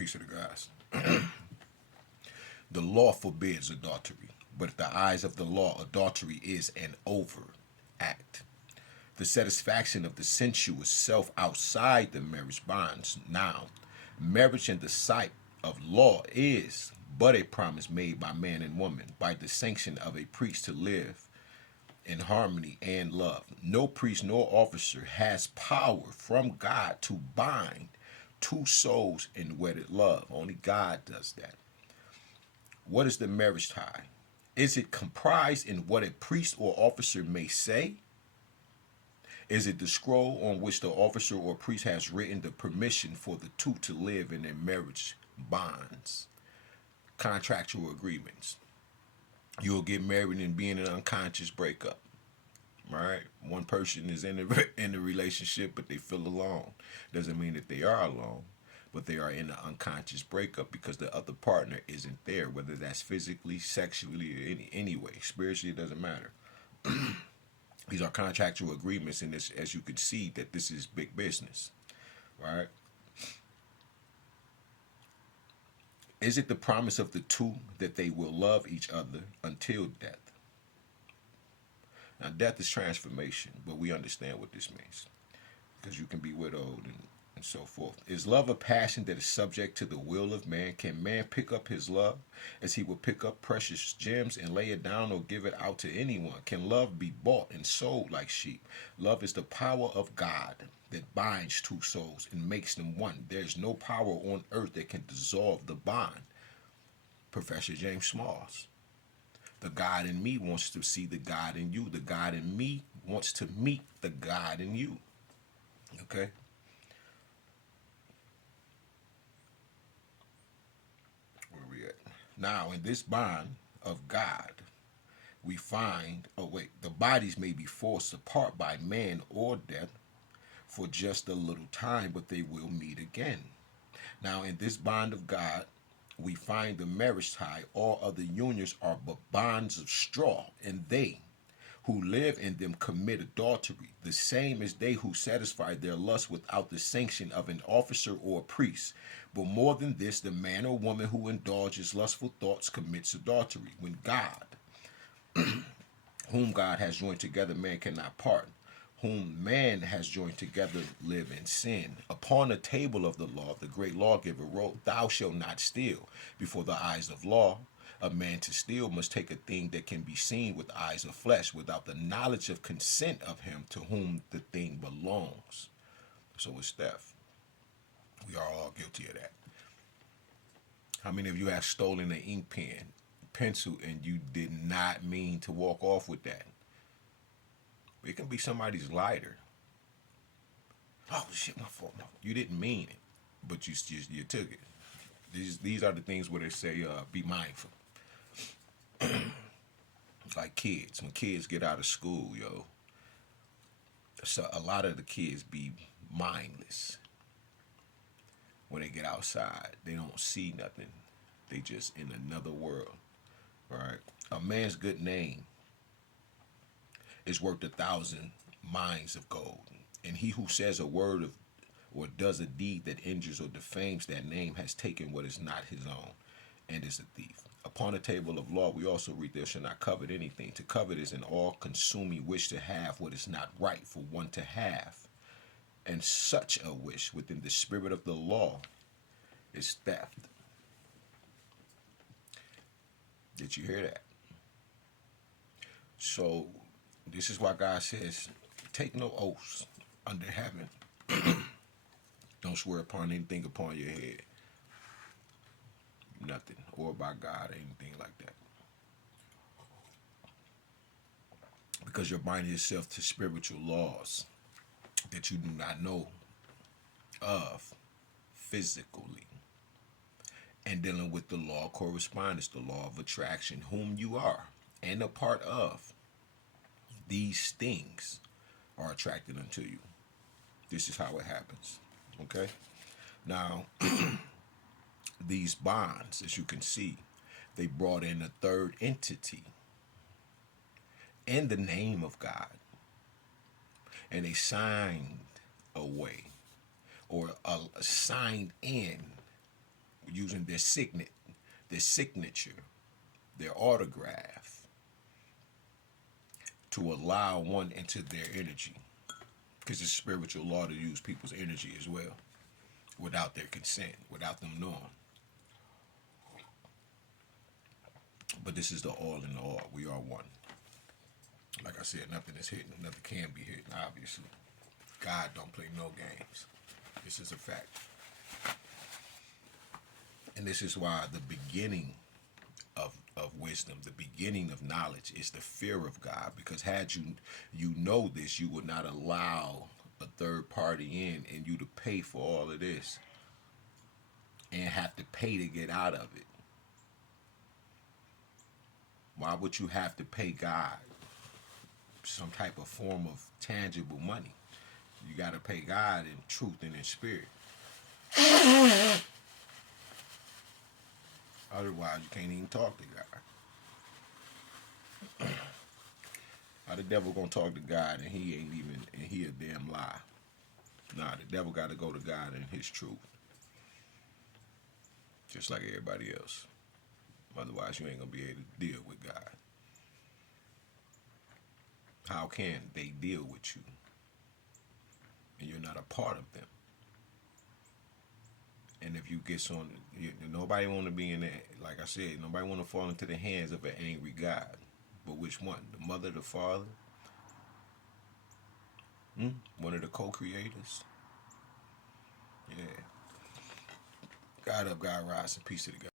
Peace to the guys. The law forbids adultery, but in the eyes of the law, adultery is an overt act. The satisfaction of the sensuous self outside the marriage bonds. Now, marriage in the sight of law is but a promise made by man and woman by the sanction of a priest to live in harmony and love. No priest nor officer has power from God to bind two souls in wedded love. Only God does that. What is the marriage tie? Is it comprised in what a priest or officer may say? Is it the scroll on which the officer or priest has written the permission for the two to live in their marriage bonds? Contractual agreements. You'll get married and be in an unconscious breakup. Right? One person is in the relationship, but they feel alone. Doesn't mean that they are alone, but they are in an unconscious breakup because the other partner isn't there, whether that's physically, sexually, or any way. Spiritually, it doesn't matter. These are contractual agreements, and this, as you can see, that this is big business, right? Is it the promise of the two that they will love each other until death? Now, death is transformation, but we understand what this means because you can be widowed and so forth. Is love a passion that is subject to the will of man? Can man pick up his love as he would pick up precious gems and lay it down or give it out to anyone? Can love be bought and sold like sheep? Love is the power of God that binds two souls and makes them one. There's no power on earth that can dissolve the bond. Professor James Smalls. The God in me wants to see the God in you. The God in me wants to meet the God in you. Okay? Where are we at? Now, in this bond of God, we find, the bodies may be forced apart by man or death for just a little time, but they will meet again. Now, in this bond of God, we find the marriage tie. All other unions are but bonds of straw, and they who live in them commit adultery, the same as they who satisfy their lust without the sanction of an officer or a priest. But more than this, the man or woman who indulges lustful thoughts commits adultery. When God, whom God has joined together, man cannot part. Whom man has joined together live in sin. Upon the table of the law, the great lawgiver wrote, "Thou shalt not steal." Before the eyes of law, a man to steal must take a thing that can be seen with eyes of flesh without the knowledge of consent of him to whom the thing belongs. So it's theft. We are all guilty of that. How many of you have stolen an ink pen, pencil, and you did not mean to walk off with that? It can be somebody's lighter. Oh shit, my fault. You didn't mean it, but you took it. These are the things where they say, be mindful. Like kids, when kids get out of school, so a lot of the kids be mindless. When they get outside, they don't see nothing. They just in another world, right? A man's good name is worth 1,000 mines of gold. And he who says a word of or does a deed that injures or defames that name has taken what is not his own and is a thief. Upon the table of law, we also read, "There shall not covet anything." To covet is an all-consuming wish to have what is not right for one to have. And such a wish within the spirit of the law is theft. Did you hear that? So this is why God says, take no oaths under heaven. Don't swear upon anything upon your head. Nothing. Or by God, anything like that. Because you're binding yourself to spiritual laws that you do not know of physically. And dealing with the law of correspondence, the law of attraction, whom you are and a part of. These things are attracted unto you. This is how it happens. Okay? Now, these bonds, as you can see, they brought in a third entity in the name of God. And they signed away or signed in using their signature, their autograph, to allow one into their energy. Because it's spiritual law to use people's energy as well, without their consent, without them knowing. But this is the all in all. We are one. Like I said, nothing is hidden. Nothing can be hidden, obviously. God don't play no games. This is a fact. And this is why the beginning of wisdom, the beginning of knowledge is the fear of God. Because had you know this, you would not allow a third party in and you to pay for all of this and have to pay to get out of it. Why would you have to pay God some type of form of tangible money? You got to pay God in truth and in spirit. Otherwise, you can't even talk to God. How the devil gonna talk to God and he ain't even, and he a damn lie? Nah, the devil got to go to God in his truth. Just like everybody else. Otherwise, you ain't gonna be able to deal with God. How can they deal with you and you're not a part of them? And if you get nobody want to be in that. Like I said, nobody want to fall into the hands of an angry God. But which one? The mother, the father? One of the co-creators? Yeah. God up, God rise, and peace to the God.